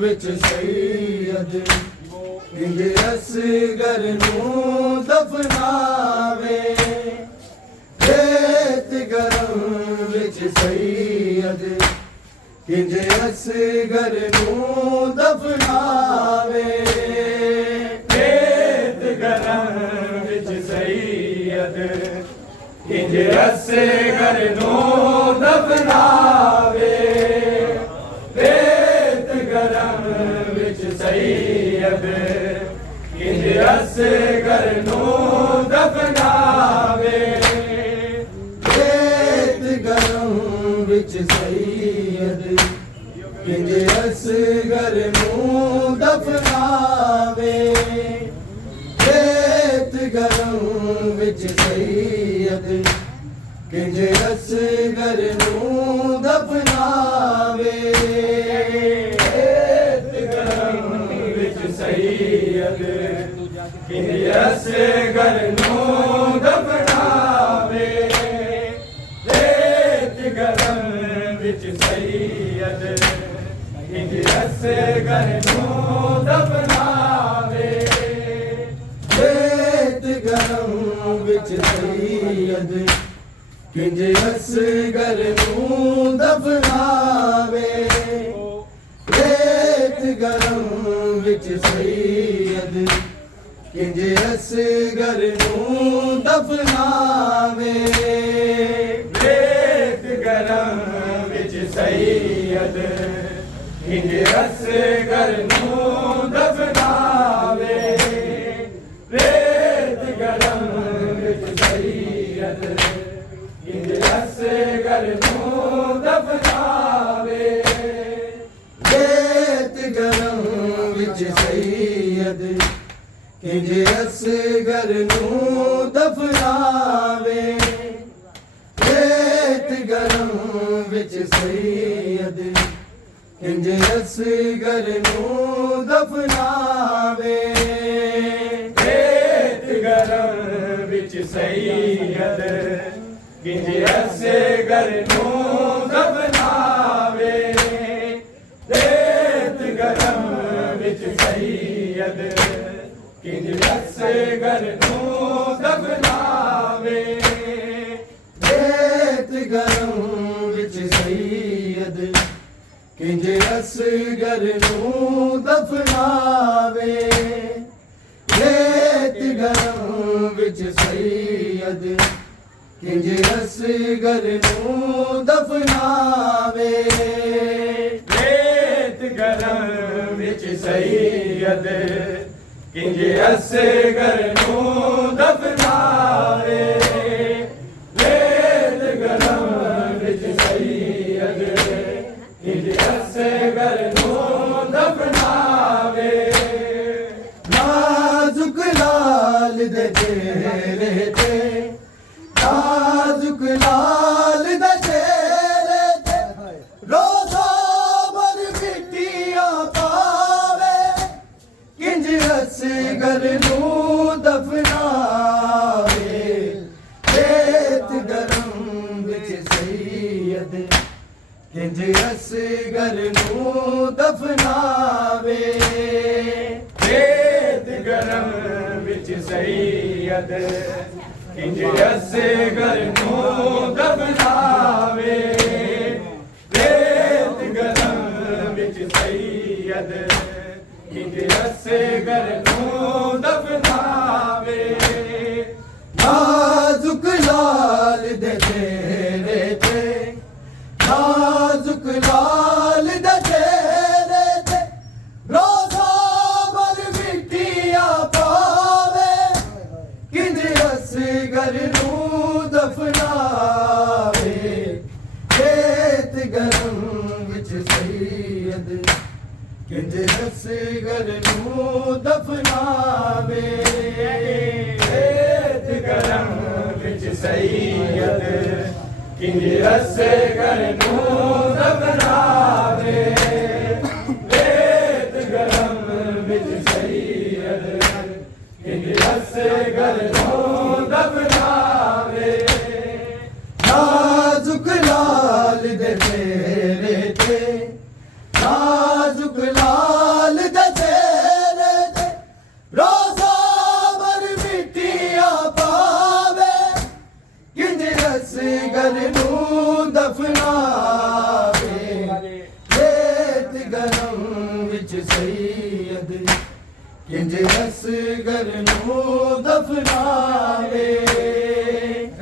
विच सैयद किंज असगर नूं दफनावे। रेत गरम विच सैयद किंज असगर नूं दफनावे। रेत गरम विच सैयद किंज असगर नूं दफनावे। रेत गरम विच सैयद किंज असगर नूं दफनावे। रेत गरम विच सैयद किंज असगर नूं दफनावे। रेत गरम विच सैयद किंज असगर नूं दफनावे। रेत गरम विच सैयद किंज असगर नूं दफनावे। रेत गरम विच सैयद किंज असगर नूं दफनावे। रेत गरम विच सैयद किंज असगर नूं दफनावे। रेत गरम विच सैयद किंज असगर नूं दफनावे। रेत गरम विच सैयद किंज असगर नूं दफनावे। रेत गरम विच सैयद किंज असगर नूं दफनावे। रेत गरम विच सैयद किंज असगर नूं दफनावे। रेत गरम विच सैयद किंज असगर नूं दफनावे। रेत गरम विच सैयद किंज असगर नूं दफनावे। रेत गरम विच सैयद किंज असगर नूं दफनावे। रेत गरम विच सैयद किंज असगर नूं दफनावे। रेत गरम विच सैयद किंज असगर नूं दफनावे। रेत गरम विच सैयद किंज असगर नूं दफनावे। रेत गरम विच सैयद किंज असगर नूं दफनावे। नाजुक लाल दे चेहरे ते, नाजुक लाल दे चेहरे ते रोज़ा भर मिट्टियां पावे। किंज असगर नूं दफनावे। रेत गरम विच सैयद किंज असगर नूं दफनावे। रेत गरम विच सैयद किंज असगर नूं दफनावे। रेत गरम विच सैयद किंज असगर नूं दफनावे। नाजुक लाल दे चेहरे ते, नाजुक लाल दे चेहरे ते रोज़ा भर मिट्टियां पावे। किंज असगर नूं दफनावे। रेत गरम विच सैयद किंज असगर नूं दफनावे। रेत गरम विच सैयद किंज असगर नूं दफनावे। रेत गरम विच सैयद किंज असगर नूं दफनावे। नाजुक लाल दे चेहरे ते, नाजुक लाल ਗਰਮ ਵਿੱਚ ਸੈਯਦ ਕਿੰਜ ਅਸਗਰ ਨੂੰ ਦਫਨਾਵੇ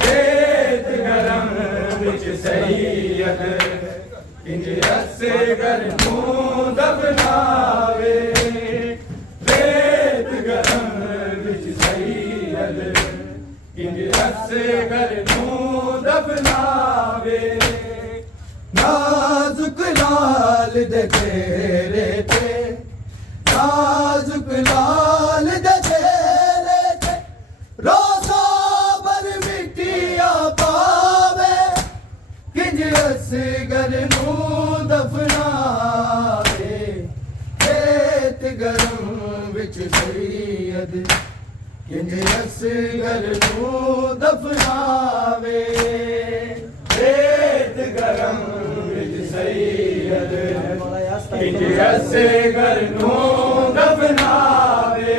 ਰੇਤ ਗਰਮ ਵਿੱਚ ਸੈਯਦ ਕਿੰਜ ਅਸਗਰ ਨੂੰ ਦਫਨਾਵੇ ਰੇਤ ਗਰਮ ਵਿੱਚ ਸੈਯਦ ਕਿੰਜ ਅਸਗਰ ਨੂੰ ਦਫਨਾਵੇ ਨਾਜ਼ੁਕ ਲਾਲ ਦੇ ਤੇਰੇ ਤੇ ਨਾਜ਼ੁਕ ਲਾਲ ਦੇ ਤੇਰੇ ਤੇ ਰੋਜ਼ਾ ਬਰ ਮਿੱਟੀਆਂ ਪਾਵੇ ਕਿੰਜ ਅਸਗਰ ਨੂੰ ਦਫਨਾਵੇ ਰੇਤ ਗਰਮ ਵਿੱਚ ਸੈਯਦ ਕਿੰਜ ਅਸਗਰ ਨੂੰ ਦਫਨਾਵੇ ਰੇਤ ਗਰਮ ਵਿੱਚ ਸੈਯਦ ਕਿੰਜ ਅਸਗਰ ਨੂੰ ਦਫਨਾਵੇ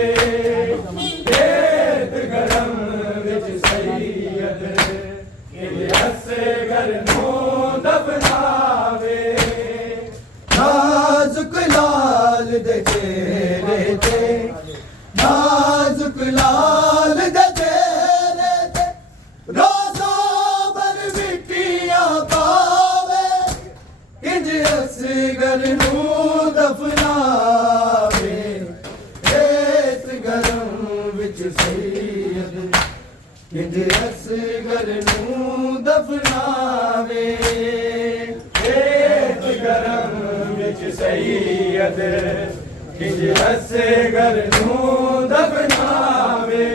ਰੇਤ ਗਰਮ ਵਿੱਚ ਸੈਯਦ ਕਿੰਜ ਅਸਗਰ ਨੂੰ ਦਫਨਾਵੇ ਨਾਜ਼ੁਕ ਲਾਲ ਦੇ ਚਿਹਰੇ ਤੇ ਨਾਜ਼ੁਕ ਲਾਲ ਦੇ ਚਿਹਰੇ ਤੇ ਰੋਜ਼ਾ ਬਰ ਮਿੱਟੀਆਂ ਪਾਵੇ ਕਿੰਜ ਅਸਗਰ ਨੂੰ ਦਫਨਾਵੇ ਰੇਤ ਗਰਮ ਵਿੱਚ ਸੈਯਦ ਕਿੰਜ ਅਸਗਰ ਨੂੰ ਦਫਨਾਵੇ ਰੇਤ ਗਰਮ ਵਿੱਚ ਸੈਯਦ ਕਿੰਜ ਅਸਗਰ ਨੂੰ ਦਫਨਾਵੇ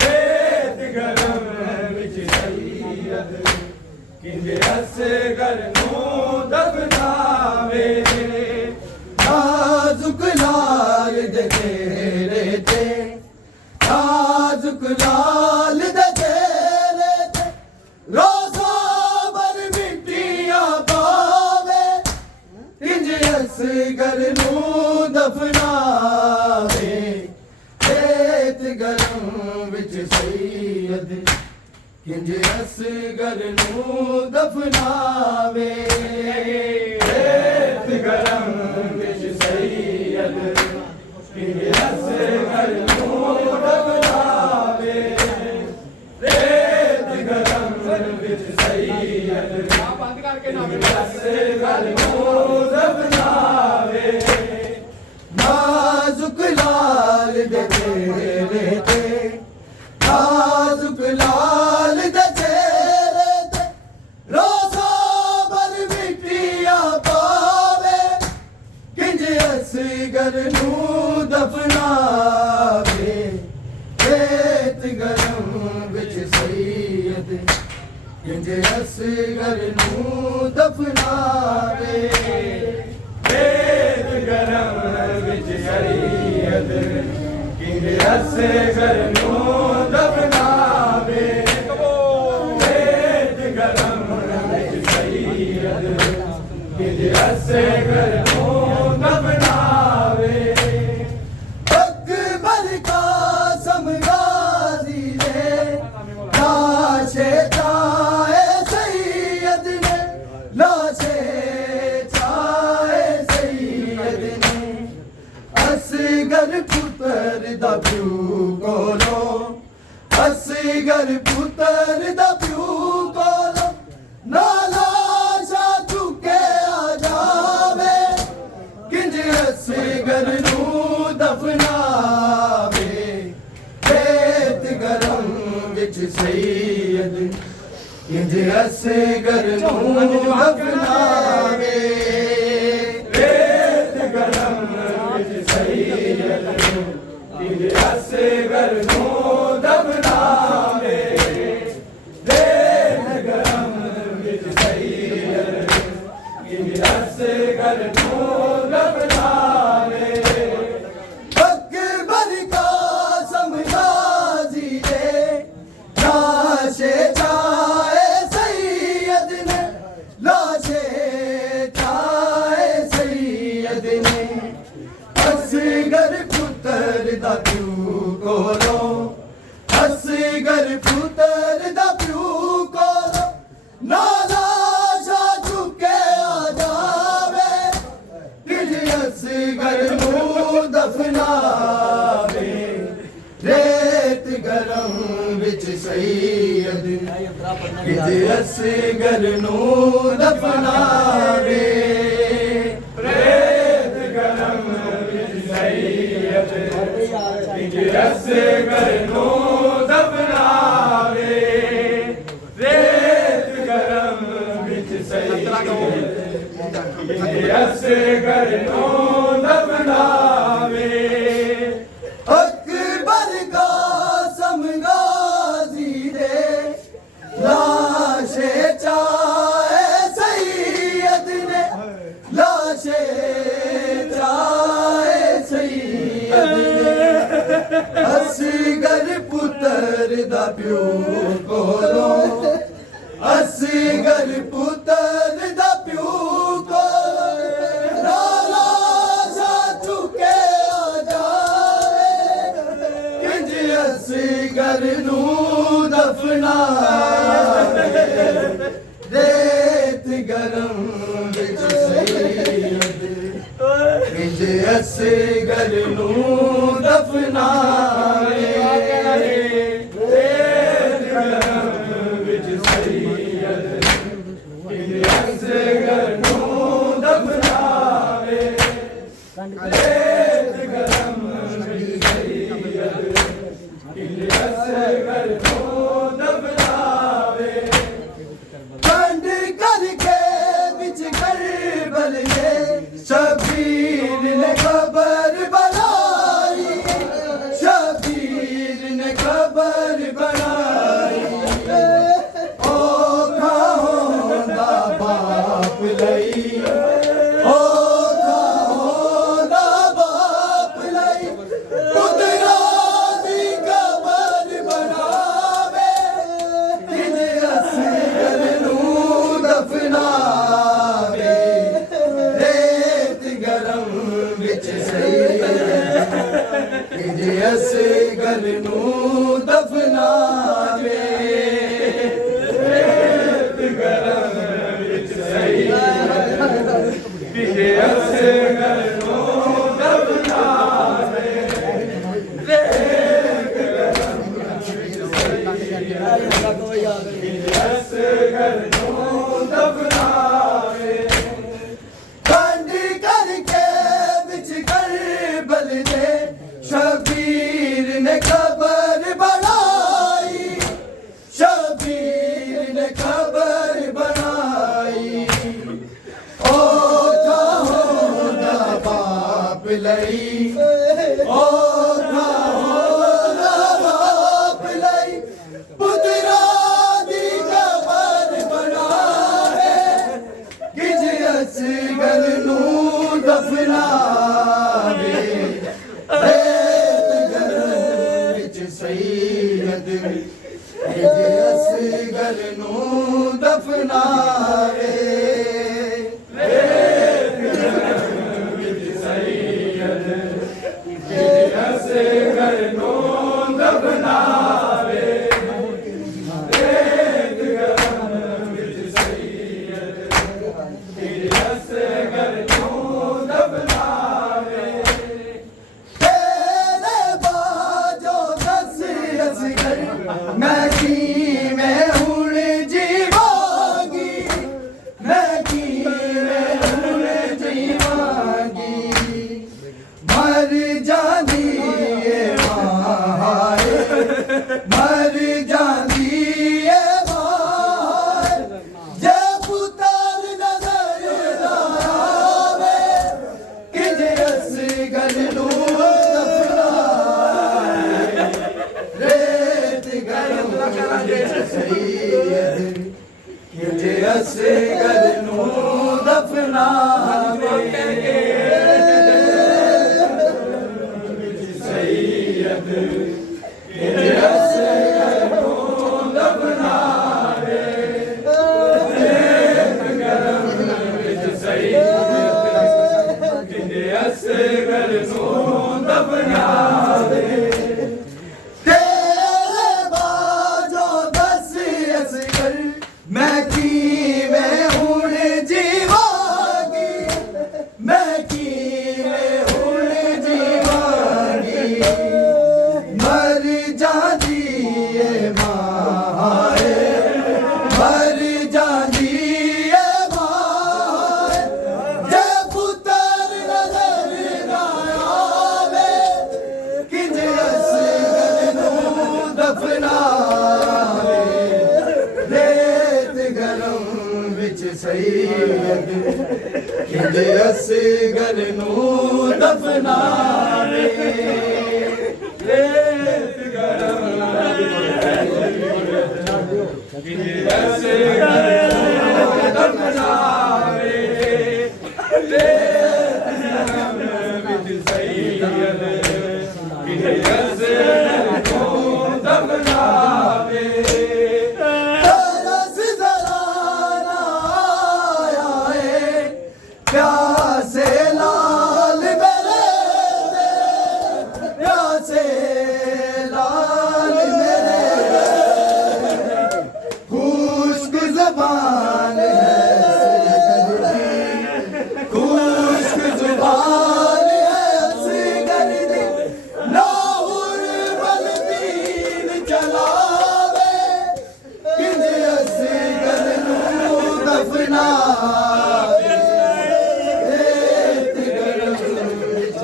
ਰੇਤ ਗਰਮ ਵਿੱਚ ਸੈਯਦ ਕਿੰਜ ਅਸਗਰ ਨੂੰ ਦਫਨਾਵੇ ਨਾਜ਼ੁਕ ਲਾਲ ਦੇ ਤੇਰੇ ਤੇ ਨਾਜ਼ੁਕ ਲਾਲ ਦੇ ਤੇਰੇ ਤੇ ਰੋਜ਼ਾ ਬਰ ਮਿੱਟੀਆਂ ਪਾਵੇ ਕਿੰਜ ਅਸਗਰ ਨੂੰ ਦਫਨਾਵੇ ਰੇਤ ਗਰਮ ਵਿੱਚ ਸੈਯਦ ਕਿੰਜ ਅਸਗਰ ਨੂੰ ਦਫਨਾਵੇ ਰੇਤ ਗਰਮ ਵਿੱਚ ਸੈਯਦ ਕਿੰਜ ਅਸਗਰ ਨੂੰ ਦਫਨਾਵੇ ਰੇਤ ਗਰਮ ਵਿੱਚ ਸੈਯਦ ਕਿੰਜ ਅਸਗਰ ਨੂੰ ਦਫਨਾਵੇ ਨਾਜ਼ੁਕ ਲਾਲ ਦੇ ਤੇਰੇ ਤੇ ਨਾਜ਼ੁਕ ਲਾਲ ਦੇ ਤੇਰੇ ਤੇ ਰੋਜ਼ਾ ਬਰ ਮਿੱਟੀਆਂ ਪਾਵੇ ਕਿੰਜ ਅਸਗਰ ਨੂੰ ਦਫਨਾਵੇ ਰੇਤ ਗਰਮ ਵਿੱਚ ਸੈਯਦ ਕਿੰਜ ਅਸਗਰ ਨੂੰ ਦਫਨਾਵੇ ਰੇਤ ਗਰਮ ਵਿੱਚ ਸੈਯਦ ਕਿੰਜ ਅਸਗਰ ਨੂੰ ਦਫਨਾਵੇ ਰੇਤ ਗਰਮ ਵਿੱਚ ਸੈਯਦ ਕਿੰਜ ਅਸਗਰ ਨੂੰ ਦਫਨਾਵੇ ਅਕਬਰ ਕਾਸਮ ਗਾਜ਼ੀ ਨੇ ਲਾਸ਼ੇ ਚਾਏ ਸੈਯਦ ਨੇ ਲਾਸ਼ੇ ਚਾਏ ਸੈਯਦ ਨੇ ਅਸਗਰ ਪੁੱਤਰ ਦਾ ਪਿਓ ਕੋਲੋਂ ਅਸਗਰ ਪੁੱਤਰ ਦਾ ਪਿਓ ਕੋਲੋਂ ਨਾਲਾ ਸ਼ਾ ਚੁੱਕੇ ਆ ਜਾਵੇ ਕਿੰਜ ਅਸਗਰ ਨੂੰ ਦਫਨਾਵੇ ਰੇਤ ਗਰਮ ਵਿੱਚ ਸੈਯਦ ਕਿੰਜ ਅਸਗਰ ਨੂੰ ਦਫਨਾਵੇ ਰੇਤ ਗਰਮ ਵਿੱਚ ਸੈਯਦ ਕਿੰਜ ਅਸਗਰ ਨੂੰ ਦਫਨਾਵੇ ਰੇਤ ਗਰਮ ਵਿੱਚ ਸੈਯਦ ਕਿੰਜ ਅਸਗਰ ਨੂੰ ਦਫਨਾਵੇ ਅਕਬਰ ਕਾਸਮ ਗਾਜ਼ੀ ਨੇ ਲਾਸ਼ੇ ਚਾਏ ਸੈਯਦ ਨੇ ਲਾਸ਼ੇ ਚਾਏ ਸੈਯਦ ਨੇ ਅਸਗਰ ਪੁੱਤਰ ਦਾ ਪਿਓ ਕੋਲੋਂ ਅਸਗਰ ਪੁੱਤਰ ਦਾ ਪਿਓ ਕੋਲੋਂ ਨਾਲਾ ਸ਼ਾ ਚੁੱਕੇ ਆ ਜਾਵੇ असगर नूं दफनावे रेत गरम विच सैयद असगर नूं दफनावे रेत गरम विच सैयद असगर नूं दफनावे रेत गरम विच सैयद असगर नूं दफनावे अकबर कासम गाजी दे लाशे चाहे सैयद ने लाशे चाहे सैयद ने असगर पुत्र दा प्यो कोलो असगर पुत्र दा प्यो असगर नूं दफनावे रेत गरम विच सैयद इंज असगर नूं दफनावे रेत गरम विच सैयद असगर नूं दफनावे रेत गरम विच सैयद असगर नूं दफनावे कंड करके विच करबल में शबीर ने खबर बनाई शबीर ने खबर बनाई औखा होंदा बाप लई औखा होंदा बाप लई पुत्रा दी खबर बनावे किज असगर नूं दफनावे रेत गरम विच सैयद किज असगर नूं दफनावे रेत गरम विच सैयद असगर नूं दफनावे रेत गरम विच सैयद असगर नूं दफनावे कंड करके विच करबल दे शबीर ने खबर बनाई शबीर ने खबर बनाई औखा होंदा बाप लई औखा होंदा बाप लई पुत्रा दी खबर बनावे किज असगर नूं दफनावे रेत गरम विच सैयद किज असगर नूं दफनावे रेत गरम विच सैयद असगर नूं दफनावे रेत गरम विच सैयद असगर नूं दफनावे तेरे बाजो दस असगर मैं किवें हुण जीवांगी मैं किवें हुण जीवांगी मर जांदी ए माए मर जांदी ए माए जे पुत्र नजर ना आवे किज असगर नूं दफनावे रेत गरम विच सैयद किज असगर नूं दफनावे सैयद असगर नूं दफनावे रेत गरम विच सैयद असगर नूं दफनावे तेरे बाजो दस असगर मैं किवें हुण जीवांगी मैं की असगर नूं दफनावे रेत गरम किंज असगर नूं दफनावे रेत गरम विच सैयद किंज असगर नूं दफनावे तरस जरा ना आया है प्यासे लाल मेरे दे प्यासे लाल मेरे खुश्क ज़बान है खुश्क ज़ुबान है असगर दी लाहुर बलदीन चलावे किंज असगर नूं दफनावे रेत गरम विच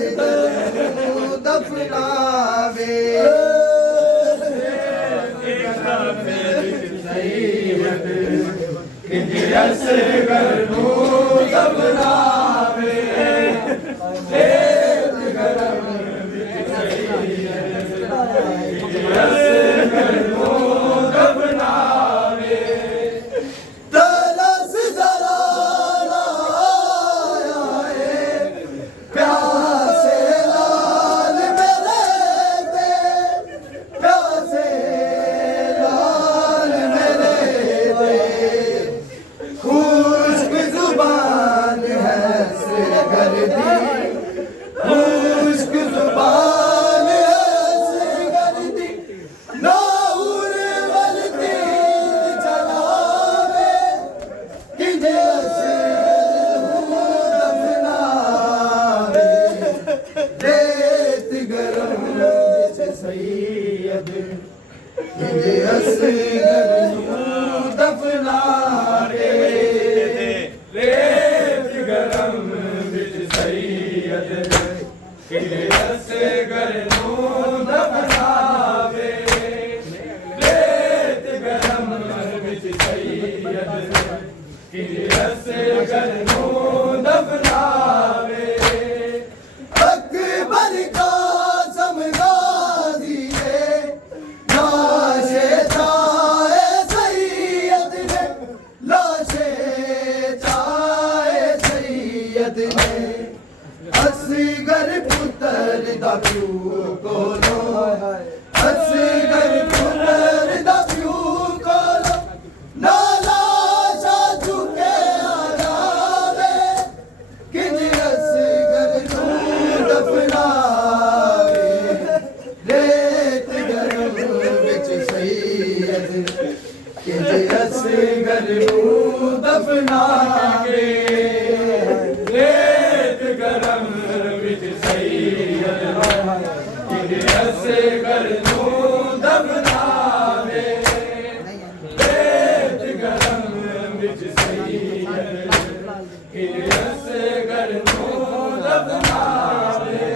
असगर नूं दफनावे किंज असगर नूं दफनावे रेत गरम विच सैयद किंज असगर नूं दफनावे तरस जरा ना आया है प्यासे लाल मेरे दे प्यासे लाल मेरे दे खुश्क ज़ुबान है असगर दी खुश्क ज़ुबान है असगर दी लाहुर बलदीन चलावे किंज असगर नूं दफनावे रेत गरम विच सैयद किंज असगर नूं दफनावे रेत गरम विच सैयद किंज असगर नूं दफनावे रेत गरम विच सैयद किंज असगर नूं दफनावे अकबर कासम गाज़ी ने लाशे चाहे सैयद ने लाशे चाहे सैयद ने असगर पुत्र दा प्यू कोलो असगर पुत्र दा प्यू कोलो ना लाशा झुके आ जावे किंज असगर नूं दफनावे रेत गरम विच सैयद किंज असगर नूं दफनावे रेत गरम विच सैयद किंज असगर नूं दफनावे रेत गरम विच सैयद किंज असगर नूं दफनावे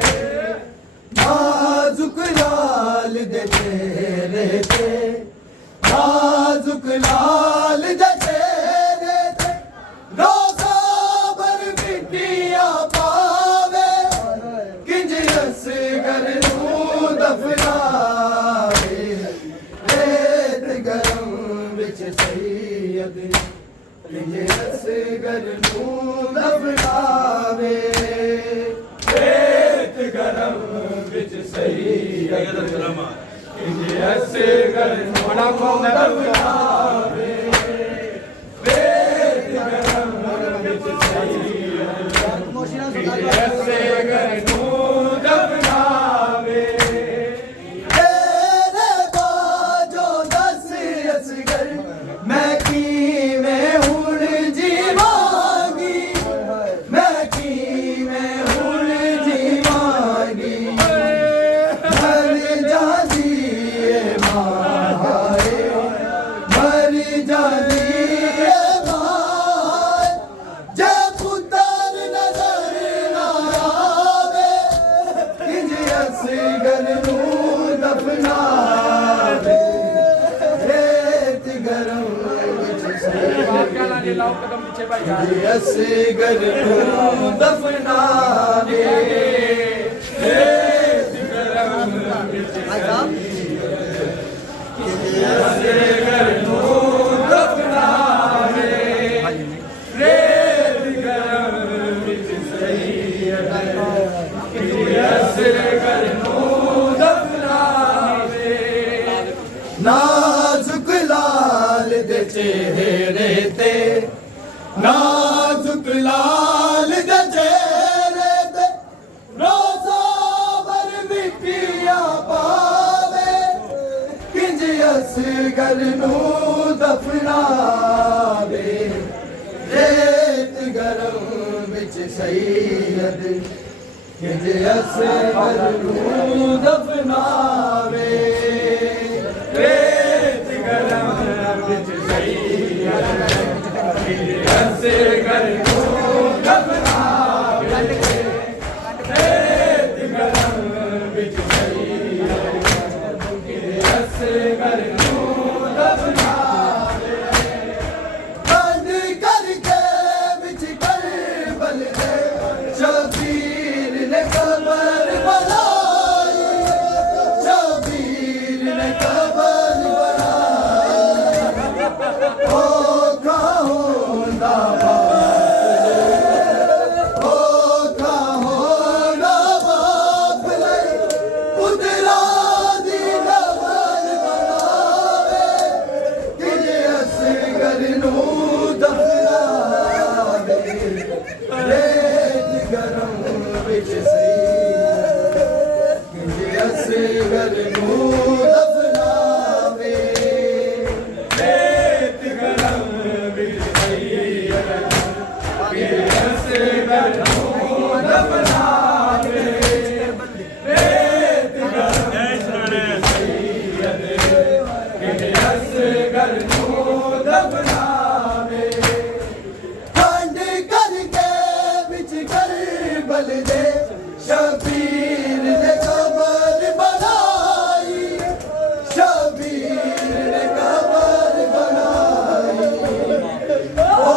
नाजुक लाल दे चेहरे ते नाजुक लाल दे चेहरे ते रोज़ा भर मिट्टियां पावे किंज असगर नूं दफनावे रेत गरम विच सैयद किंज असगर नूं दफनावे रेत गरम विच सैयद किंज असगर नूं दफनावे रेत गरम विच सैयद किंज असगर नूं दफनावे तेरे बाजो दस असगर मैं किवें हुण जीवांगी मैं किवें हुण जीवांगी मर जांदी ए मां हाय मर पीछे भाई जा असगर नूं दफनावे रेत गरम विच असगर नूं दफनावे रेत गरम विच सैयद असगर नूं दफनावे नाजुक लाल दे चेहरे ते नाजुक लाल दे चेहरे ते रोज़ा भर मिट्टियां पावे किंज असगर नूं दफनावे रेत गरम विच सैयद किंज असगर नूं दफनावे रेत गरम विच सैयद असगर नूं दफनावे रेत गरम विच सैयद असगर नूं दफनावे बंद करके विच करबल दे शबीर ने कबर बनाई शबीर ने कबर बनाई ओ असगर नूं दफनावे रेत गरम विच सैयद असगर नूं दफनावे रेत गरम विच सैयद असगर नूं दफनावे खंड करके विच करबल दे शबीर ने कबर बनाई शबीर ने कबर बनाई ओ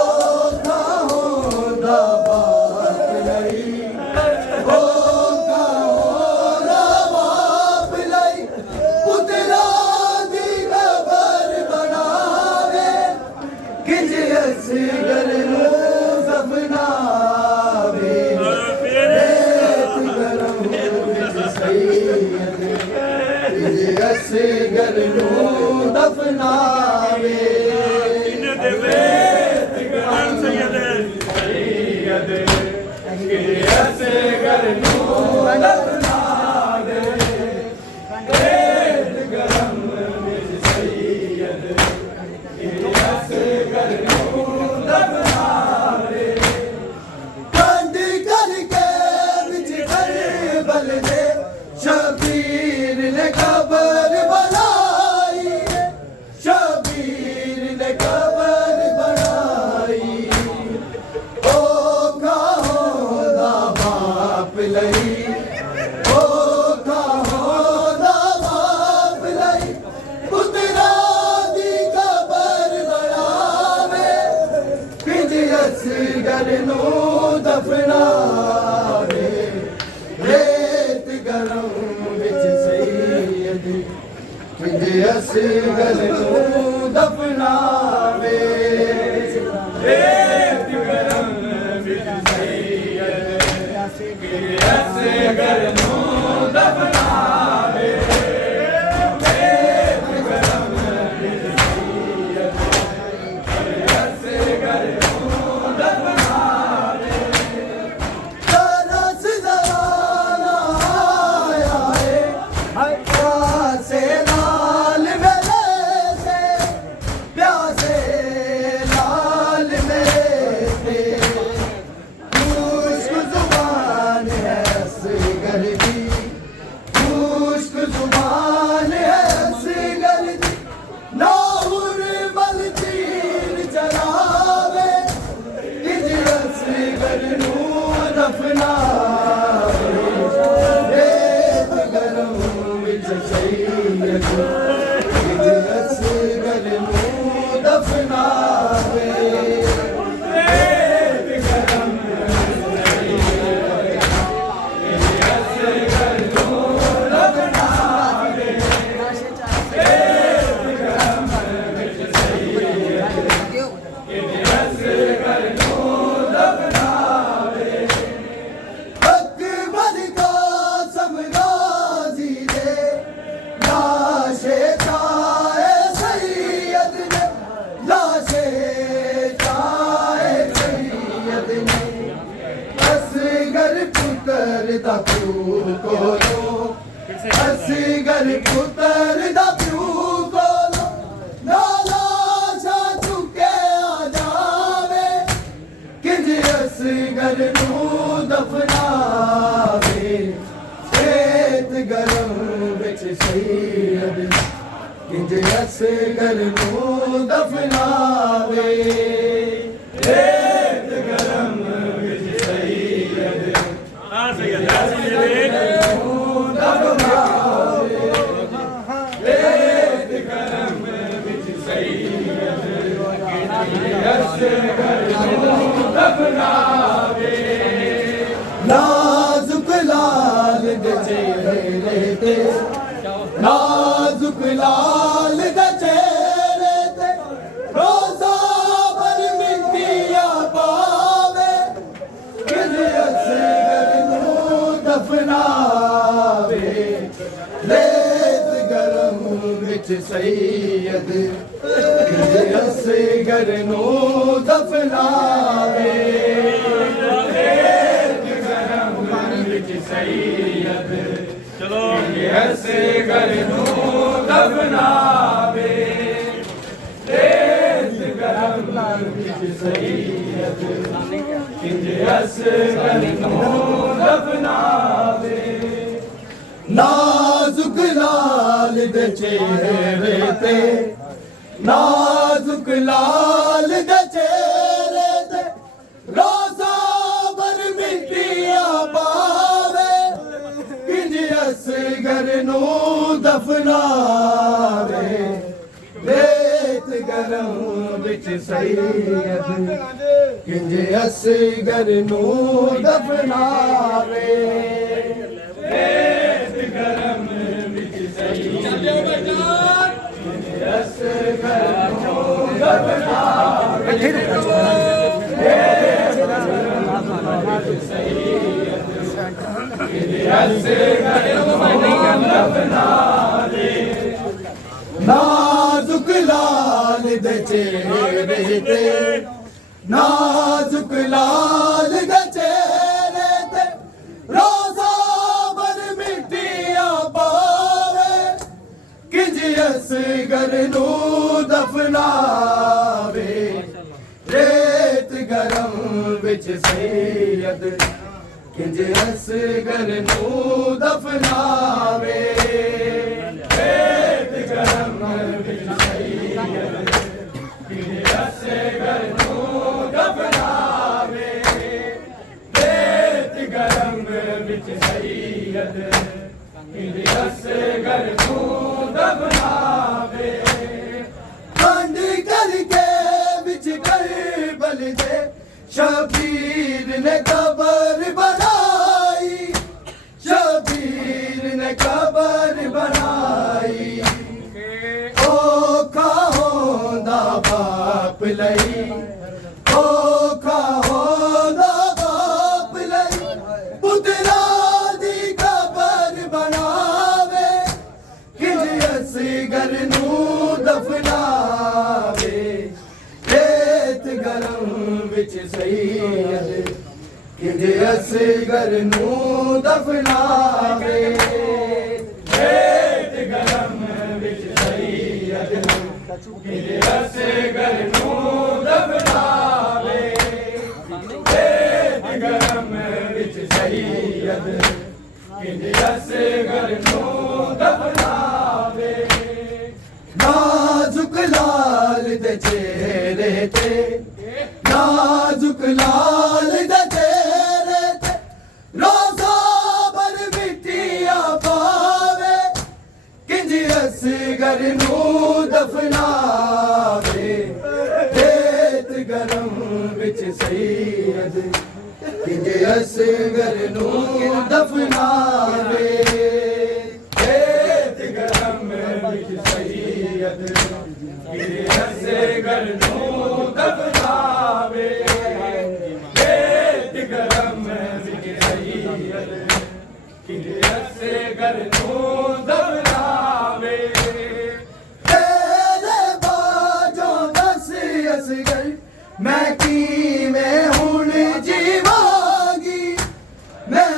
होंदा बाप लई ओ होंदा बाप लई पुतला दी कबर बनावे किंज असगर नूं दफनावे असगर नूं दफनावे रेत गरम सैयद असगर नूं दफनावे रेत गरम विच सैयद असगर नूं दफनावे कंड करके विच करबल दे शबीर ने कबर बनाई शबीर ने कबर बनाई ओ होंदा बाप लई ओ होंदा बाप लई पुतरा दी कबर बनावे किंज असगर नूं दफनावे रेत गरम विच सैयद किंज असगर नूं दफनावे रेत गरम विच सैयद किंज असगर नूं दफनावे रेत गरम विच सैयद किंज असगर नूं दफनावे तरस ज़माना आया है प्यासे लाल मेरे से प्यासे लाल मेरे से खुश्क ज़ुबान है असगर दा प्यू कोलो असगर पुत्र दा प्यू कोलो नाला सा चुके आ जावे किंज असगर नू दफनावे खेत गरम विच सैयद किंज असगर नू दफनावे खेत गरम विच सैयद नाजुक लाल दे चेहरे ते नाजुक लाल दे चेहरे ते रोजा भर मिट्टियां पावे किंज असगर नू दफनावे लेत गरम विच सैयद किंज असगर नू दफनावे सैयद चलो ऐसे घर नू दफनावे रेत गरम विच सैयद किंज ऐसे घर नू दफनावे नाजुक लाल दे चेहरे ते नाजुक लाल दे चेहरे ते रोजा भर मिट्टियां पावे किंज असगर नू दफनावे रेत गरम विच सैयद किंज असगर नू दफनावे रेत गरम विच सैयद किंज असगर नू दफनावे नाजुक लाल दे चेहरे ते नाजुक लाल दे चेहरे ते रोजा भर मिट्टियां पावे किंज असगर नू दफनावे रेत गरम विच सैयद किंज असगर नू दफनावे रेत गरम विच सैयद किंज असगर नू दफनावे रेत गरम विच सैयद किंज असगर नू दफनावे खंड करके विच करबल दे शबीर ने कबर बनाई शबीर ने कबर बनाई औखा होंदा बाप लई औखा होंदा बाप लई पुत्रा दी कबर बनावे किंज असगर नू दफनावे रेत गरम विच सैयद किंज असगर नू दफनावे रेत गरम विच सैयद किंज असगर नू दफनावे रेत गरम विच सैयद किंज असगर नू दफनावे नाजुक लाल दे चेहरे ते नाजुक लाल दे चेहरे ते रोजा भर मिट्टियां पावे किंज असगर नू दफनावे रेत गरम विच सैयद किंज असगर नू दफनावे रेत गरम विच सैयद किंज असगर नू दफनावे रेत गरम विच सैयद किंज असगर नू दफनावे तेरे बाजों दस असगर मैं किवें हुण जीवांगी मैं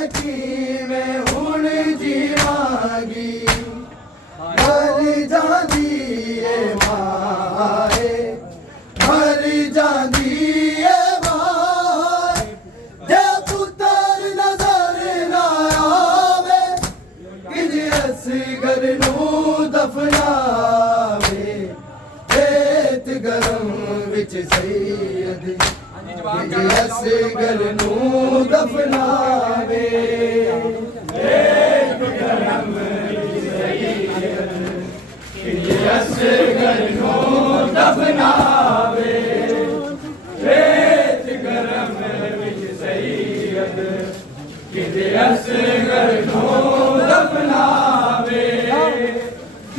असगर नूं दफनावे रेत गरम किजे असगर नूं दफनावे रेत गरम विच सैयद किजे असगर नूं दफनावे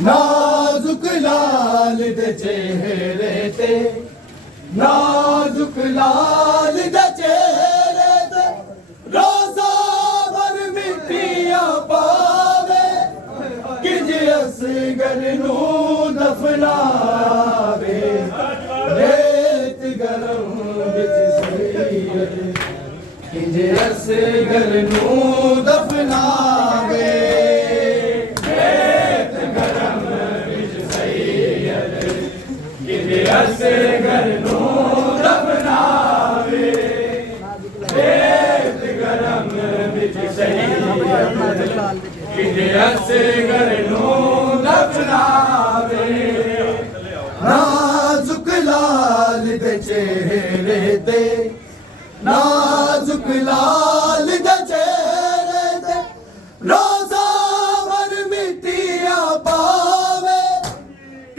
नाजुक लाल दे चेहरे ते नाजुक लाल दे चेहरे ते रोज़ा भर मिट्टियां पावे किज असगर नूं दफनावे रेत गरम विच सैयद किज असगर नूं दफनावे रेत गरम विच सैयद किज असगर नूं दफनावे रेत गरम विच सैयद किज असगर नूं दफनावे नाजुक लाल दे चेहरे ते नाजुक लाल दे चेहरे ते रोज़ा भर मिट्टियां पावे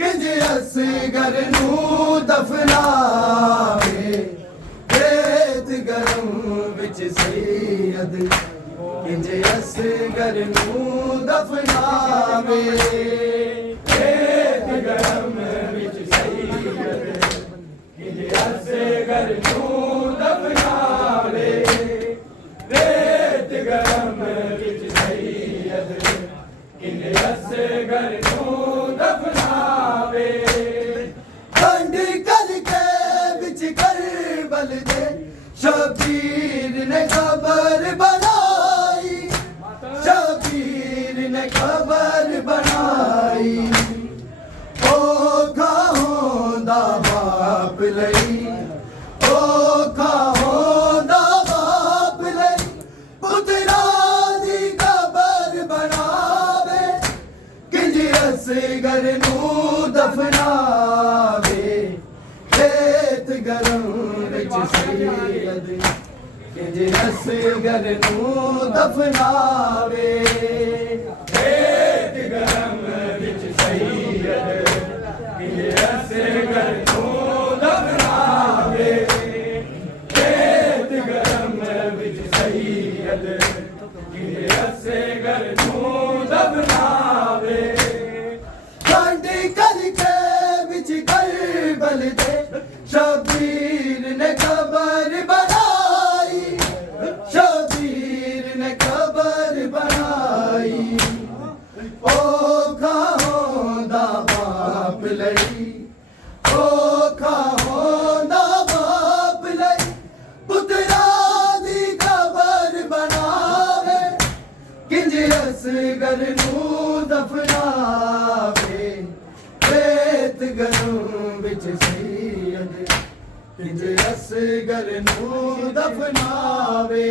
किज असगर नूं दफनावे रेत गरम विच सैयद किज असगर नूं दफनावे रेत गरम विच सैयद किज असगर नूं दफनावे रेत गरम विच सैयद किज असगर नूं दफनावे कंड करके विच करबल दे शबीर ने खबर बनाई शबीर ने खबर बनाई औखा होंदा बाप लई औखा होंदा बाप लई पुत्रा दी खबर बनावे किज असगर नूं दफनावे रेत गरम विच सैयद किज असगर नूं दफनावे रेत गरम विच सैयद किज असगर नूं दफनावे रेत गरम विच सैयद किज असगर नूं दफनावे कंड करके विच करबल दे शबीर ने खबर बनाई शबीर ने खबर बनाई औखा होंदा बाप लई औखा होंदा बाप लई पुत्रा दी खबर बनावे किज असगर नूं दफनावे रेत गरम विच सैयद किज असगर नूं दफनावे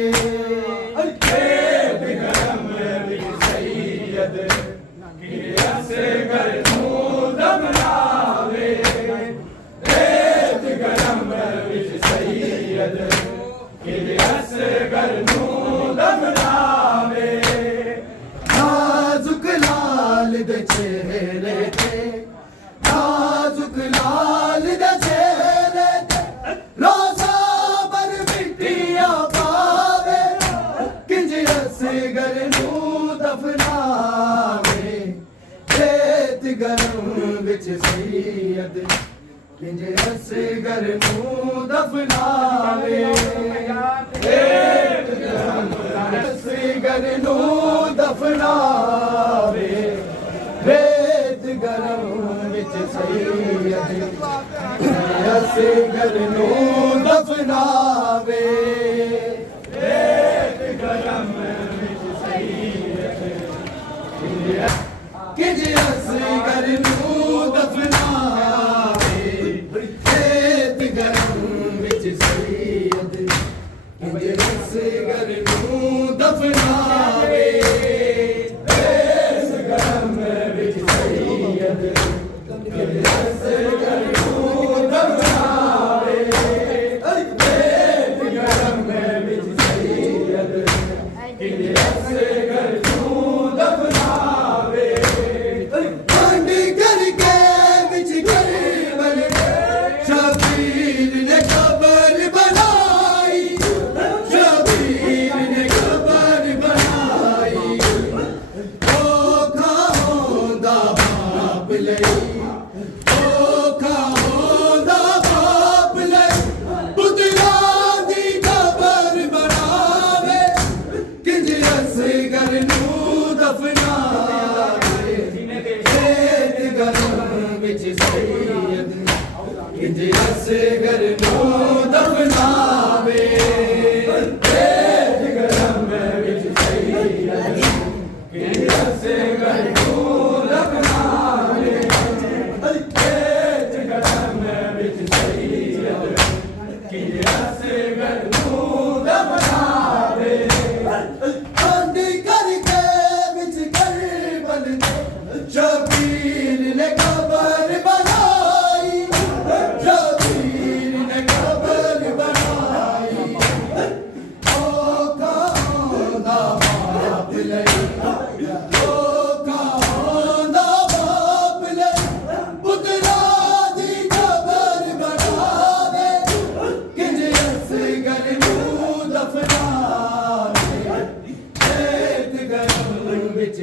रेत गरम विच सैयद किज असगर नूं दफनावे रेत गरम विच सैयद किज असगर नूं दफनावे नाजुक लाल दे चेहरे ते नाजुक लाल दे चेहरे ते रोज़ा भर मिट्टियां पावे किज असगर नूं दफनावे रेत गरम विच सैयद किज असगर नूं दफनावे रेत गरम असगर नूं दफनावे रेत गरम विच सैयद किज असगर नूं दफनावे रेत गरम विच सैयद किज असगर नूं दफनावे रेत गरम विच सैयद किज असगर नूं दफनावे रेत गरम विच सैयद किज असगर नूं दफनावे रेत गरम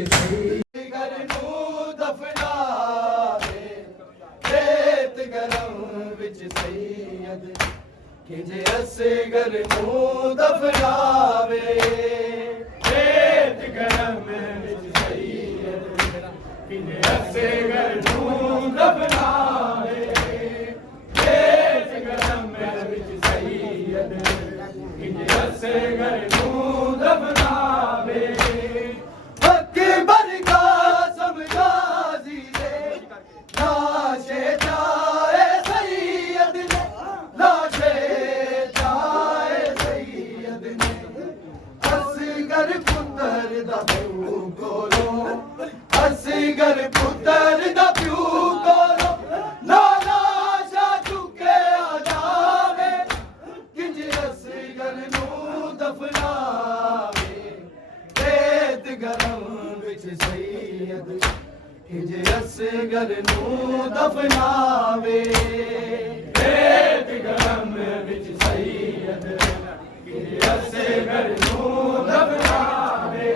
घर नूं दफनावे रेत गरम विच सैयद किंजे असगर नूं दफनावे रेत गरम विच सैयद किंजे असगर नूं दफनावे रेत गरम विच सैयद किंजे असगर नूं दफनावे असगर पुत्र दा प्यू कोलो नाला शा चुके आ जावे किंज असगर नूं दफनावे रेत गरम विच सैयद किंज असगर नूं दफनावे रेत गरम विच सैयद किंज असगर नूं दफनावे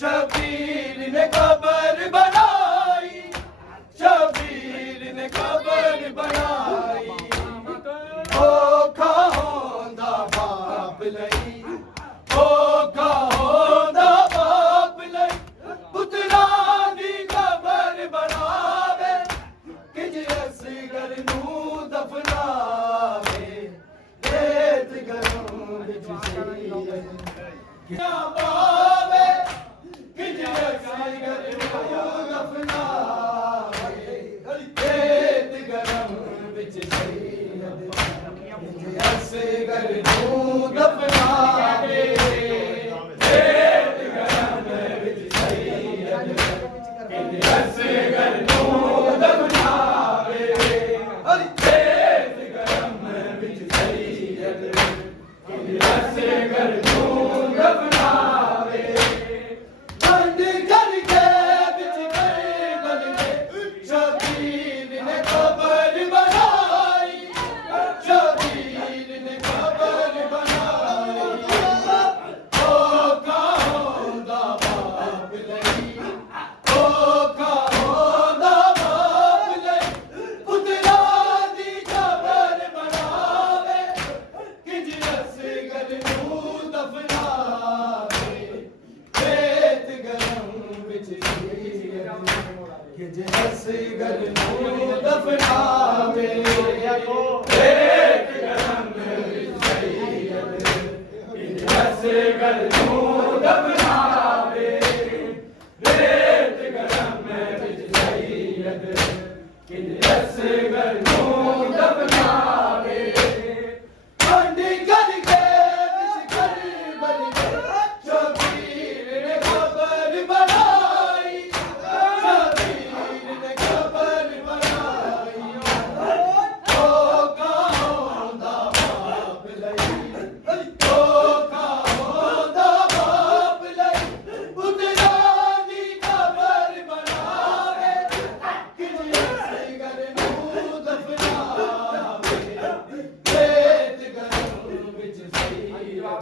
शबीर ने कबर बनाई शबीर ने कबर बनाई औखा होंदा बाप लई औखा होंदा बाप लई पुत्रा दी कबर बनावे किंज असगर नूं दफनावे रेत गरम विच सैयद क्या पावे किंज असगर नूं दफनावे रेत गरम विच सैयद किंज असगर नूं दफनावे रेत गरम विच सैयद किंज असगर नूं दफनावे रेत गरम विच सैयद किंज असगर नूं दफनावे बंद करके विच करबल में शबीर ने कबर बनाई शबीर ने कबर बनाई औखा होंदा बाप लई औखा होंदा बाप लई पुत्रा दी कबर बनावे किंज असगर नूं दफनावे रेत गरम विच सैयद किंज असगर नूं दफनावे रेत गरम विच सैयद किंज असगर नूं दफनावे रेत गरम विच सैयद किंज असगर नूं दफनावे बंद करके विच करबल में शबीर ने कबर बनाई शबीर ने कबर बनाई औखा होंदा बाप लई औखा होंदा बाप लई पुत्रा दी कबर बनावे किंज असगर नूं दफनावे रेत गरम विच सैयद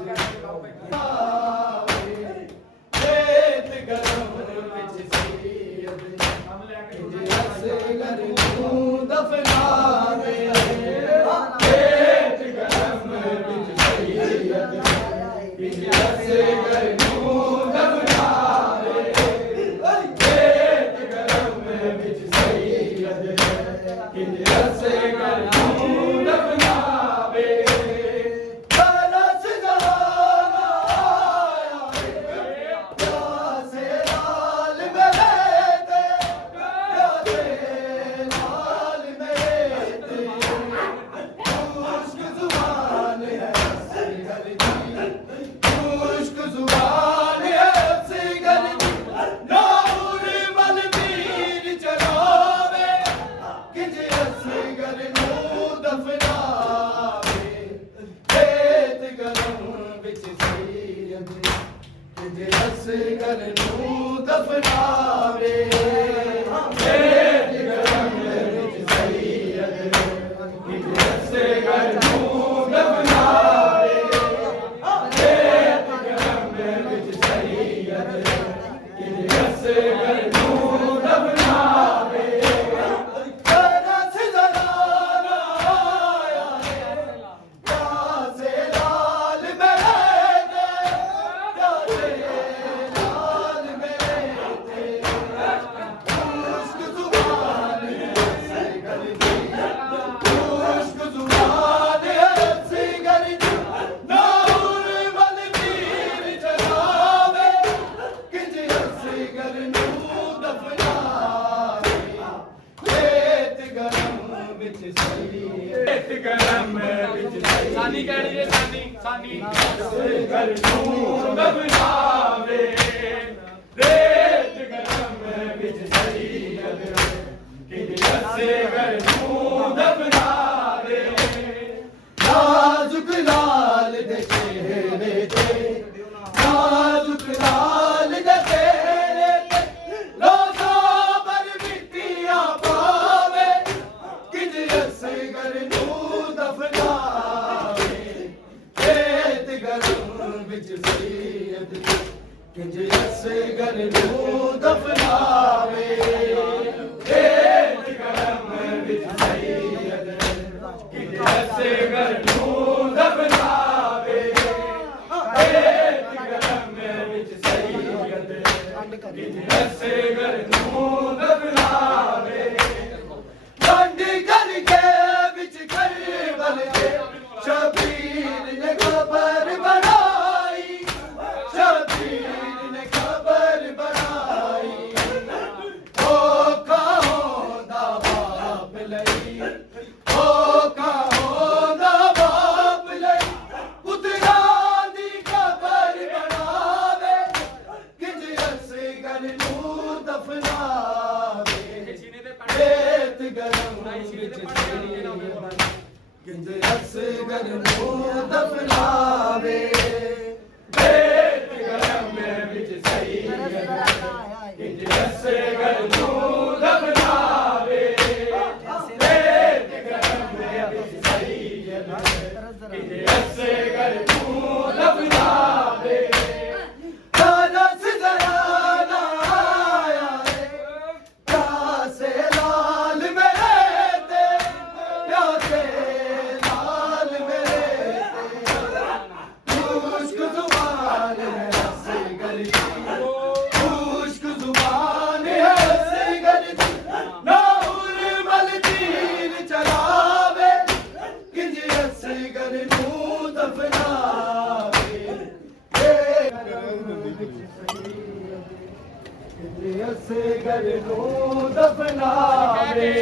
रेत गरम विच सैयद किंज असगर नूं दफनावे रेत गरम विच सैयद किंज असगर नूं दफनावे रेत गरम विच सैयद किंज असगर नूं दफनावे तरस जहान आया प्यासे लाल मेरे ते प्यासे लाल मेरे ते खुश्क जुबान है असगर दी खुश्क जुबान है असगर दी नाउर मल तीर चलावे किंज असगर नूं दफनावे रेत गरम विच सैयद किंज असगर नूं दफनावे रेत ਰੇਤ ਗਰਮ ਵਿੱਚ ਸਹੀ ਸਾਨੀ ਕਹਿਣੀ ਜੇ ਸਾਨੀ ਘਰ ਨੂੰ ਦਫਨਾਵੇ ਰੇਤ ਗਰਮ ਵਿੱਚ ਸਹੀ ਕਿ ਅਸੇ ਘਰ ਨੂੰ ਦਫਨਾਵੇ ਨਾਜ਼ੁਕ ਲਾਲ ਦੇ ਚਿਹਰੇ ਤੇ ਨਾਜ਼ੁਕ ਲਾਲ ਦੇ ਚਿਹਰੇ ਤੇ ਲੋਜ਼ਾ ਬਰ ਮਿੱਟੀਆਂ ਪਾਵੇ ਕਿਜ ਅਸਗਰ ਨੂੰ ਦਫਨਾਵੇ ਰੇਤ ਗਰਮ ਵਿੱਚ ਸਈਦ ਕਿਜ ਅਸਗਰ ਨੂੰ ਦਫਨਾਵੇ ਰੇਤ ਗਰਮ ਵਿੱਚ ਸਈਦ ਕਿ ਅਸੇ ਘਰ ਨੂੰ ਦਫਨਾਵੇ ਰੇਤ ਗਰਮ ਵਿੱਚ ਸਈਦ ਕਿ ਅਸੇ ਘਰ ਨੂੰ ਦਫਨਾਵੇ ਵੰਡ ਕਰਕੇ ਵਿੱਚ ਕਰਬਲ ਦੇ ਸ਼ਬੀਰ ਨੇ ਖਬਰ ਬਣਾਈ ਸ਼ਬੀਰ ਨੇ ਖਬਰ ਬਣਾਈ ਓ ਕਹੋ ਦਾ ਬਾਪ ਲਈ ਓ ਕਹੋ ਦਾ ਬਾਪ ਲਈ ਪੁੱਤਰਾਂ ਦੀ ਖਬਰ ਬਣਾਵੇ ਕਿਜ ਅਸਗਰ ਨੂੰ ਦਫਨਾਵੇ ਰੇਤ ਗਰਮ ਵਿੱਚ ਕਿੰਜ ਅਸਗਰ ਨੂੰ ਦਫਨਾਵੇ ਰੇਤ ਗਰਮ ਵਿੱਚ ਸਈਦ ਕਿ ਅਸੇ ਘਰ ਨੂੰ ਦਫਨਾਵੇ ਰੇਤ ਗਰਮ ਵਿੱਚ ਸਈਦ ਕਿ ਅਸੇ ਘਰ ਨੂੰ ਦਫਨਾਵੇ ਕਾਰਸ ਜ਼ਰਾਨਾ ਆਇਆ ਰੇ ਕਾਸੇ ਲਾਲ ਮੇਰੇ ਤੇ ਪਿਆਸੇ ਲਾਲ ਮੇਰੇ ਤੇ ਖੁਸ਼ਕ ਜ਼ੁਬਾਨ ਹੈ ਅਸਗਰ ਦੀ ਖੁਸ਼ਕ ਜ਼ੁਬਾਨ ਹੈ ਅਸਗਰ ਦੀ ਨਾਉਰ ਮਲ ਤੀਰ ਚਲਾਵੇ ਕਿੰਜ ਅਸਗਰ ਨੂੰ ਦਫਨਾਵੇ ਅਸਗਰ ਨੂੰ ਦਫਨਾਵੇ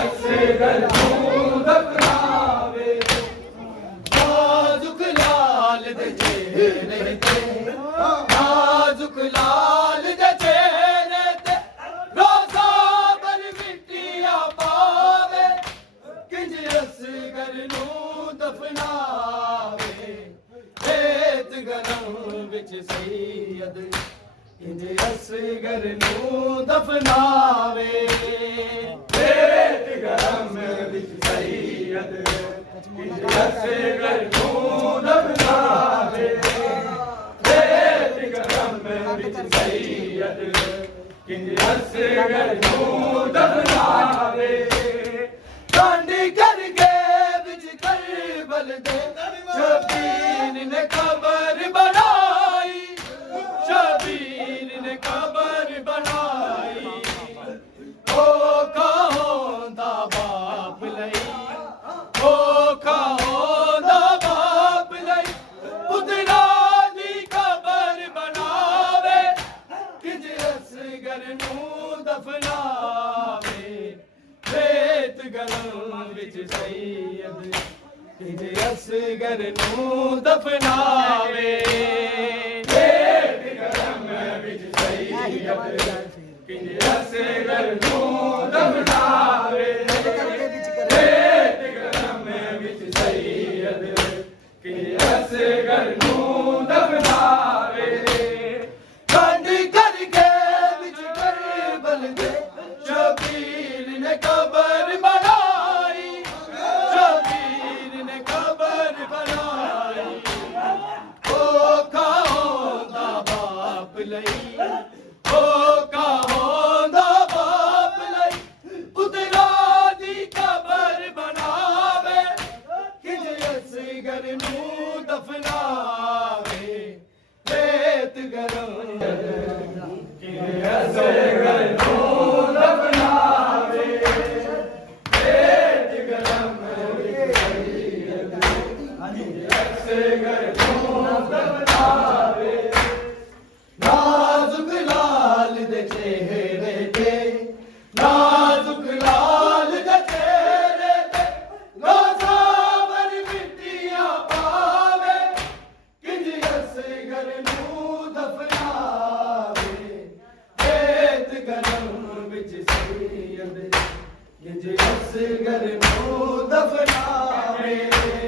ਅਸੇ ਘਰ ਨੂੰ ਦਫਨਾਵੇ ਨਾਜ਼ੁਕ ਲਾਲ ਦੇ ਚਿਹਰੇ ਤੇ ਨਾਜ਼ੁਕ ਲਾਲ ਦੇ ਚਿਹਰੇ ਤੇ ਰੋਜ਼ਾ ਬਰ ਮਿੱਟੀਆਂ ਪਾਵੇ ਕਿੰਜ ਅਸਗਰ ਨੂੰ ਦਫਨਾਵੇ ਰੇਤ ਗਰਮ ਵਿੱਚ ਸਈਦ ਕਿੰਜ ਅਸਗਰ ਨੂੰ ਦਫਨਾਵੇ ਰੇਤ ਗਰਮ ਵਿੱਚ ਸਈਦ ਕਿ ਅਸੇ ਘਰ ਨੂੰ ਦਫਨਾਵੇ ਰੇਤ ਗਰਮ ਵਿੱਚ ਸਈਦ ਕਿ ਅਸੇ ਘਰ ਨੂੰ ਦਫਨਾਵੇ ਵੰਡ ਕਰਕੇ ਵਿੱਚ ਕਰਬਲ ਦੇ ਸ਼ਬੀਰ ਨੇ ਖਬਰ ਬਣਾਈ ਸ਼ਬੀਰ ਨੇ ਖਬਰ ਬਣਾਈ ਓ ਕਹੋ ਦਾ ਬਾਪ ਲਈ ਓ ਕਹੋ ਦਾ ਬਾਪ ਲਈ ਪੁੱਤਰਾਂ ਦੀ ਖਬਰ ਬਣਾਵੇ ਕਿਜ ਅਸਗਰ ਨੂੰ ਦਫਨਾਵੇ ਰੇਤ ਗਰਮ ਵਿੱਚ ਸਈਦ ਕਿਜ ਅਸਗਰ ਨੂੰ ਦਫਨਾਵੇ ਰੇਤ ਗਰਮ ਵਿੱਚ ਸਈਦ ਕਿ ਅਸੇ ਘਰ ਨੂੰ ਦਫਨਾਵੇ ਰੇਤ ਗਰਮ ਵਿੱਚ ਸਈਦ ਕਿ ਅਸੇ ਘਰ ਨੂੰ ਦਫਨਾਵੇ ਵੰਡ ਕਰਕੇ ਵਿੱਚ ਕਰਬਲ ਦੇ ਸ਼ਬੀਰ ਨੇ ਖਬਰ ਬਣਾਈ ਸ਼ਬੀਰ ਨੇ ਖਬਰ ਬਣਾਈ ਓ ਕਹੋ ਦਾ ਬਾਪ ਲਈ ਓ ਕਹੋ ਦਾ ਬਾਪ ਲਈ ਪੁੱਤਰਾਂ ਦੀ ਖਬਰ ਬਣਾਵੇ ਕਿਜ ਅਸਗਰ ਨੂੰ ਦਫਨਾਵੇ ਰੇਤ ਗਰਮ ਕਿ ਅਸੇ ਘਰ ਨੂੰ ਦਫਨਾਵੇ ਰੇਤ ਗਰਮ ਵਿੱਚ ਸਈਦ ਕਿ ਅਸੇ ਘਰ ਨੂੰ ਦਫਨਾਵੇ ਨਾਜ਼ੁਕ ਲਾਲ ਦੇ असगर नूं दफनावे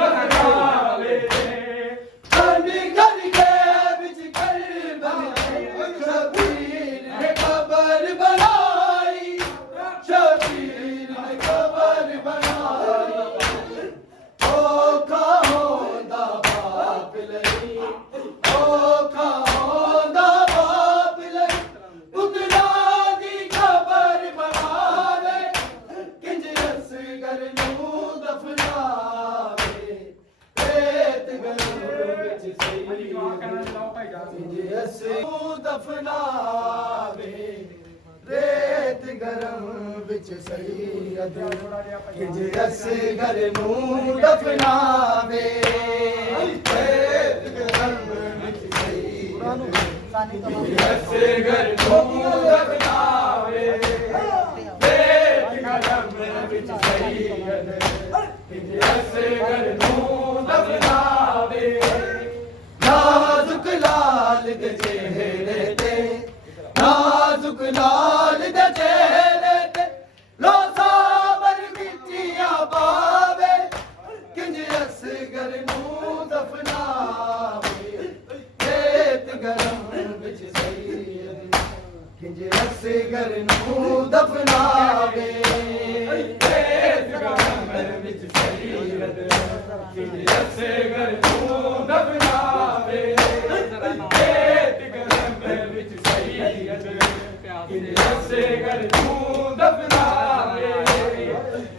Hey, ਗਰਮ ਵਿੱਚ ਸਈਅਦ ਕਿੰਜ ਅਸਗਰ ਨੂੰ ਦਫਨਾਵੇ ਰੇਤ ਗਰਮ ਵਿੱਚ ਸਈਅਦ ਕਿੰਜ ਅਸਗਰ ਨੂੰ ਦਫਨਾਵੇ ਰੇਤ ਗਰਮ ਵਿੱਚ ਸਈਅਦ ਕਿੰਜ ਅਸਗਰ ਨੂੰ ਦਫਨਾਵੇ ਨਾਜ਼ੁਕ ਲਾਲ ਦੇ ਚਿਹਰੇ ਤੇ ਨਾਜ਼ੁਕ ਲਾਲ ਦੇ ਚਿਹਰੇ ਤੇ ਲੋਸਾ ਬਰ ਮਿੱਟੀਆਂ ਪਾਵੇ ਕਿੰਜ ਅਸਗਰ ਨੂੰ ਦਫਨਾਵੇ ਰੇਤ ਗਰਮ ਵਿੱਚ ਸਈਅਦ ਕਿੰਜ ਅਸਗਰ ਨੂੰ ਦਫਨਾਵੇ ਰੇਤ ਗਰਮ ਵਿੱਚ ਸਈਅਦ ਕਿੰਜ ਅਸਗਰ ਨੂੰ ਦਫਨਾਵੇ ਰੇਤ ਗਰਮ ਵਿੱਚ ਸਈਅਦ ਕਿੰਜ ਅਸਗਰ ਨੂੰ ਦਫਨਾਵੇ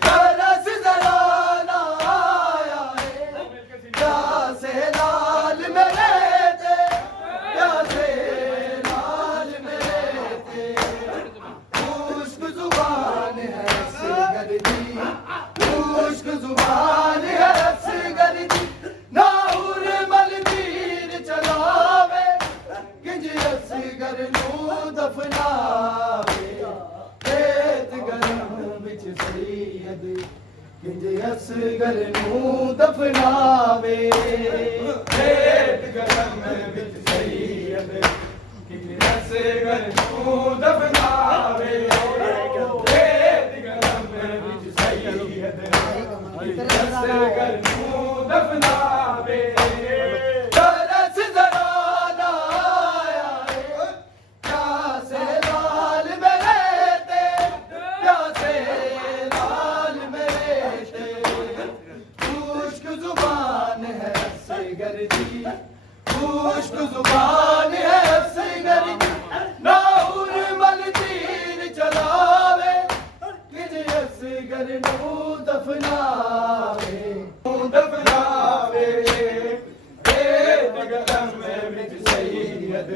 ਤਰਸ ਜ਼ਰਾ ਨਾ ਆਇਆ ਏ ਪਿਆਸੇ ਲਾਲ ਮੇਰੇ ਤੇ ਪਿਆਸੇ ਲਾਲ ਮੇਰੇ ਤੇ ਖੁਸ਼ਕ ਜ਼ੁਬਾਨ ਹੈ ਅਸਗਰ ਦੀ ਖੁਸ਼ਕ ਜ਼ੁਬਾਨ ਹੈ ਅਸਗਰ ਦੀ ਨਾਹੁਰ ਮਲਵੀਰ ਚਲਾਵੇ ਕਿੰਜ ਅਸਗਰ ਨੂੰ ਦਫਨਾਵੇ ਰੇਤ ਗਰਮ ਵਿੱਚ ਸਈਅਦ ਕਿੰਜ ਅਸਗਰ ਨੂੰ ਦਫਨਾਵੇ ਰੇਤ ਗਰਮ ਵਿੱਚ ਸਈਅਦ ਕਿੰਜ ਅਸਗਰ ਨੂੰ ਦਫਨਾਵੇ ਰੇਤ ਗਰਮ ਵਿੱਚ ਸਈਅਦ ਕਿੰਜ ਅਸਗਰ ਨੂੰ ਦਫਨਾਵੇ ਤਰਸ ਜ਼ਰਾ ਨਾ ਆਇਆ ਏ ਪਿਆਸੇ ਲਾਲ ਮੇਰੇ ਤੇ ਪਿਆਸੇ ਲਾਲ ਮੇਰੇ ਤੇ ਖੁਸ਼ਕ ਜ਼ੁਬਾਨ ਹੈ ਅਸਗਰ ਦੀ ਖੁਸ਼ਕ ਜ਼ੁਬਾਨ ਹੈ ਅਸਗਰ ਦੀ ਨਾਹੁਰ ਮਲਵੀਰ ਚਲਾਵੇ ਕਿੰਜ ਅਸਗਰ ਨੂੰ ਦਫਨਾਵੇ ਦਫਨਾਵੇ ਰੇਤ ਗਰਮ ਵਿੱਚ ਸਈਅਦ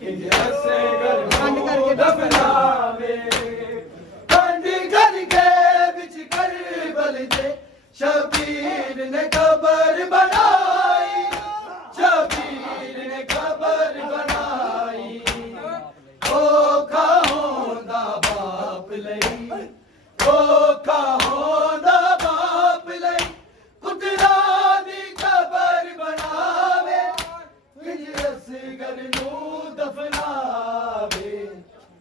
ਕਿੰਜ ਅਸਗਰ ਨੂੰ ਦਫਨਾਵੇ ਕੰਢੀ ਕਰਕੇ ਵਿੱਚ ਕਰਬਲ ਦੇ ਸ਼ਬੀਰ ਨੇ ਕਬਰ ਬਣਾਈ ਸ਼ਬੀਰ ਨੇ ਕਬਰ ਬਣਾਈ ਔਖਾ ਹੁੰਦਾ ਬਾਪ ਲਈ ਔਖਾ ਹੁੰਦਾ ਬਾਪ ਲਈ ਪੁੱਤਰਾਂ ਦੀ ਕਬਰ ਬਣਾਵੇ ਕਿੰਜ ਅਸਗਰ ਨੂੰ ਦਫਨਾਵੇ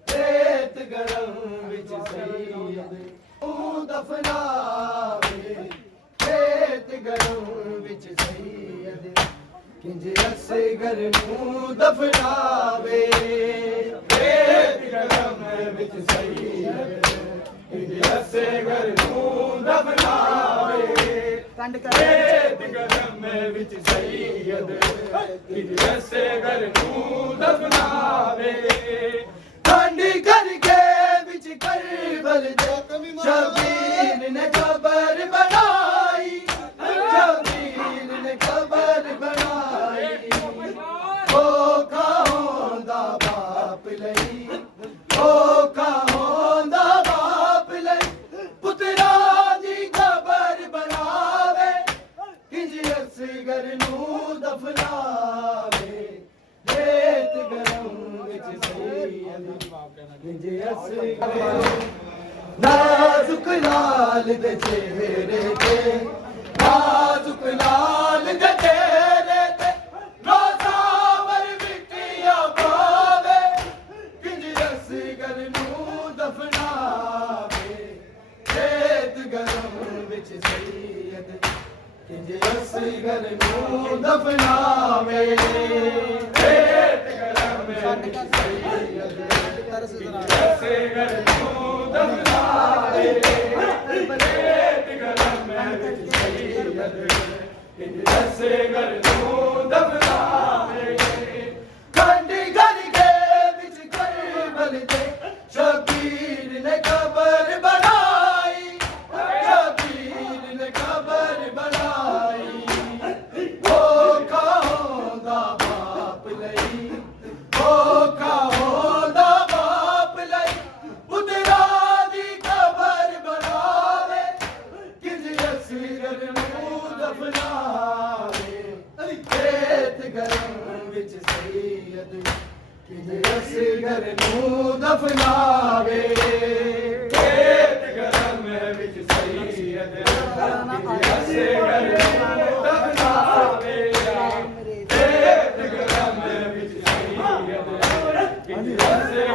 ਰੇਤ ਗਰਮ ਵਿੱਚ ਸਈਅਦ ਨੂੰ ਦਫਨਾਵੇ ਰੇਤ ਗਰਮ ਵਿੱਚ ਸਈਅਦ ਕਿੰਜ ਅਸਗਰ ਨੂੰ ਦਫਨਾਵੇ ਰੇਤ ਗਰਮ ਵਿੱਚ ਸਈਅਦ ਕਿੰਜ ਅਸਗਰ ਨੂੰ ਦਫਨਾਵੇ ਰੇਤ ਗਰਮ ਵਿੱਚ ਸਈਅਦ ਕਿੰਜ ਅਸਗਰ ਨੂੰ ਦਫਨਾਵੇ ਕੰਢੀ ਕਰਕੇ ਵਿੱਚ ਕਰਬਲ ਦੇ ਸ਼ਬੀਰ ਨੇ ਕਬਰ ਬਣਾਈ ਸ਼ਬੀਰ ਨੇ ਕਬਰ ਬਣਾਈ ਔਖਾ ਹੁੰਦਾ ਬਾਪ ਲਈ ਔਖਾ ਹੁੰਦਾ ਬਾਪ ਲਈ ਪੁੱਤਰਾਂ ਦੀ ਕਬਰ ਬਣਾਵੇ ਕਿੰਜ ਅਸਗਰ ਨੂੰ ਦਫਨਾਵੇ ਰੇਤ ਗਰਮ ਵਿੱਚ ਸਈਅਦ ਕਿੰਜ ਅਸਗਰ ਨਾਜ਼ੁਕ ਲਾਲ ਦੇ ਚਿਹਰੇ ਤੇ ਨਾਜ਼ੁਕ ਲਾਲ ਦੇ ਚਿਹਰੇ ਤੇ ਰੋਜ਼ਾ ਵਰ ਮਿੱਟੀਆਂ ਪਾਵੇ ਕਿੰਜ ਅਸਗਰ ਨੂੰ ਦਫਨਾਵੇ ਰੇਤ ਗਰਮ ਵਿੱਚ ਸਈਅਦ ਕਿੰਜ ਅਸਗਰ ਨੂੰ ਦਫਨਾਵੇ ਰੇਤ ਗਰਮ ਵਿੱਚ ਸਈਅਦ ਕਿੰਜ ਅਸਗਰ ਨੂੰ ਦਫਨਾਵੇ ਰੇਤ ਗਰਮ ਵਿੱਚ ਸਈਅਦ ਕਿੰਜ ਅਸਗਰ ਨੂੰ ਦਫਨਾਵੇ ਕੰਢੀ ਕਰਕੇ ਵਿੱਚ ਕਰਬਲ ਦੇ ਸ਼ਬੀਰ ਨੇ ਕਬਰ ਬਣਾਈ ਸ਼ਬੀਰ ਨੇ ਕਬਰ ਬਣਾਈ ਔਖਾ ਹੁੰਦਾ ਬਾਪ ਲਈ ਔਖਾ ਹੁੰਦਾ ਬਾਪ ਲਈ ਪੁੱਤਰਾ ਨੂੰ ਦਫਨਾਵੇ ਖੇਤ ਗਰਮ ਵਿੱਚ ਸਈਅਦ ਅਸੇ ਗਰਮ ਦਫਨਾਵੇ ਖੇਤ ਗਰਮ ਵਿੱਚ ਸਈਅਦ ਅਸੇ